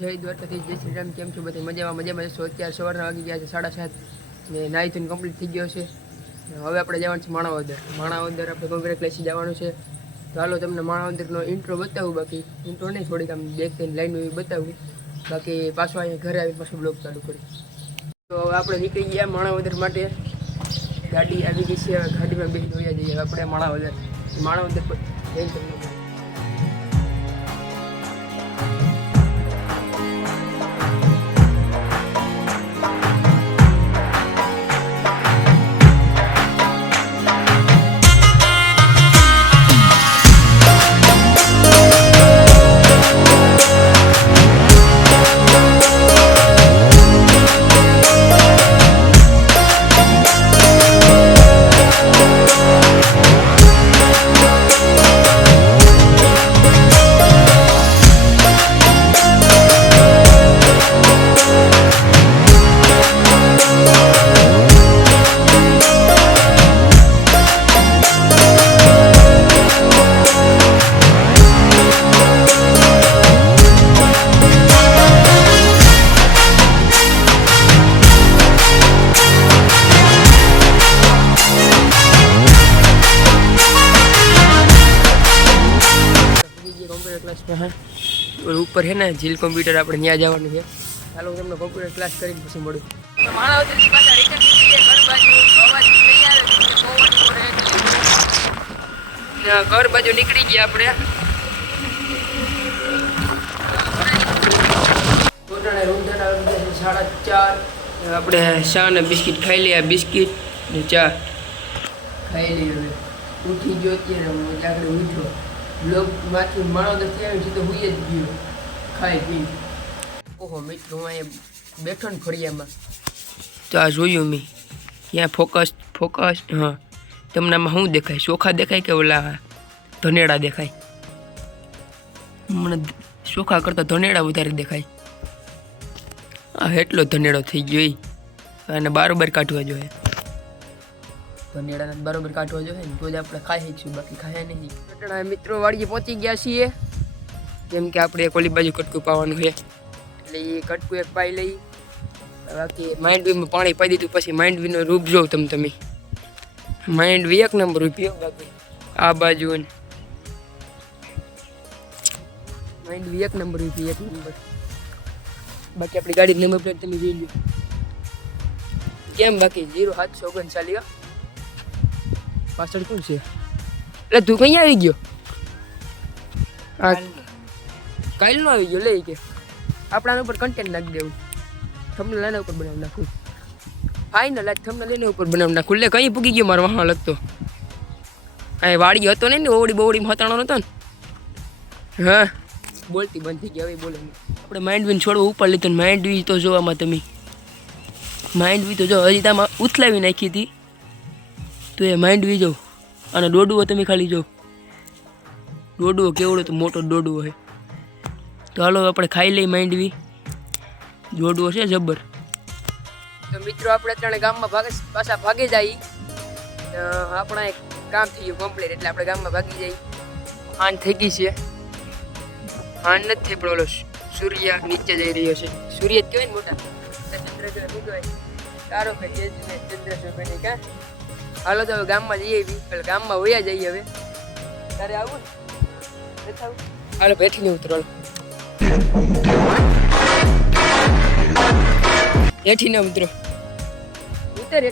જય દ્વારકાથી જય શ્રી રામ. કેમ છો બધા? મજામાં છો? અત્યારે સવારના વાગી ગયા છે 7:30 ને નાહી ધોઈને કમ્પ્લીટ થઈ ગયો છે. હવે આપણે જવાનું છે માણાવદર આપણે કોંગ્રેસ ક્લાસી જવાનું છે. તો હાલો તમને માણાવદરનો ઇન્ટ્રો બતાવું. બાકી ઇન્ટ્રો નહીં, થોડીક આમ દેખીને લાઈન એવી બતાવું. બાકી પાછું અહીંયા ઘરે આવી પાછું બ્લોગ ચાલુ કરી. તો હવે આપણે નીકળી ગયા માણાવદર માટે. ગાડી આવી ગઈ છે. હવે ગાડીમાં બેસી જોયા જઈએ આપણે માણાવદર પર જઈને તમને क्लास में है और ऊपर है ना झील कम्प्यूटर આપણે ત્યાં જવાનું છે. ચાલો હું તમને કમ્પ્યુટર ક્લાસ કરીને પછી મળું. તો માણાવદરથી પાછા રિટર્ન નીકળી ગયા ઘર બાજુ. અવાજ નહીં આવે ઘર બાજુ નીકળી ગયા આપણે. પોતાના રૂંધાના 4:30. આપણે ચા ને બિસ્કિટ ખાઈ લઈએ. બિસ્કિટ ને ચા ખાઈ લઈએ. હવે ઉઠી ગયો અત્યારે હું આગળ ઉઠ્યો. બ્લોગમાંથી માણાવદરથી આવી સીધો હુઈ જ ગયો ખાઈ પી. ઓહો મિત્રો, હું અહીંયા બેઠો ને ફળિયામાં તો આ જોયું મેં ક્યાં ફોકસ. હા, તમને આમાં શું દેખાય? ચોખા દેખાય કે ઓલા ધનેડા દેખાય? મને ચોખા કરતાં ધનેડા વધારે દેખાય. આ એટલો ધનેડો થઈ ગયો. અને બારોબાર કાઢવા જોઈએ. ધનેડાને બરોબર કાઢવા જોઈએ ને તો જ આપણે ખાઈ શકીશું, બાકી ખાયા નહીં. ઘટણા મિત્રો વાડીએ પહોંચી ગયા છીએ. જેમ કે આપણે એક ઓલી બાજુ કટકું પાવાનું છે એટલે એ કટકું એક પાઈ લઈ. બાકી માંડવીમાં પાણી પાઈ દીધું. પછી માંડવીનો રૂપ જોઉં તમે માંડવી એક નંબર રૂપિયો. બાકી આ બાજુ માંડવી એક નંબર રૂપિયો, એક નંબર. બાકી આપણી ગાડી નંબર પ્લેટ તમે જોઈ લો કેમ. બાકી 0739 પાછળ કોણ છે? એટલે તું કઈ આવી ગયો? કાલનો આવી ગયો. લઈ કે આપણા ઉપર કન્ટેન્ટ નાખી દેવું. થંબનેલ એના ઉપર બનાવી નાખું. ફાઇનલ આજ થંબનેલ એના ઉપર બનાવી નાખું. લે કઈ પૂગી ગયો મારો વાહ લગતો. અહીં વાડી હતો ને ઓવડી બોવડીમાં હતાણો નતો ને. હા, બોલતી બંધ થઈ ગઈ. હવે બોલે આપણે માંડવીને છોડવો ઉપર લીધો ને માંડવી તો જોવામાં તમે માંડવી તો જો હજી તામાં ઉથલાવી નાખી હતી. તો એ માંડવી જો. અને દોડવો તમે ખાલી જો. દોડવો કેવડો તો મોટો દોડવો છે. તો હાલો આપણે ખાઈ લઈ માંડવી. દોડવો છે જબર. તો મિત્રો આપણે ત્રણે ગામમાં પાછા ભાગી જાય. આપણા એક કામ થઈ ગયું કમ્પ્લીટ એટલે આપણે ગામમાં ભાગી જઈએ. હાન થઈ ગઈ છે. હાન નથી પણ ઓલો સૂર્ય નીચે જઈ રહ્યો છે. સૂર્ય જ કહેવાય ને મોટા. ચંદ્ર કહેવાય તારો કહીએ ચંદ્ર કહેવાય ક્યાં. હાલો તો હવે ગામમાં જઈએ. એટલે ગામમાં વયા જઈએ. હવે તારે આવું ને? હાલો બેઠીને ઉતરો. બેઠીને ઉતરો. ઉતર.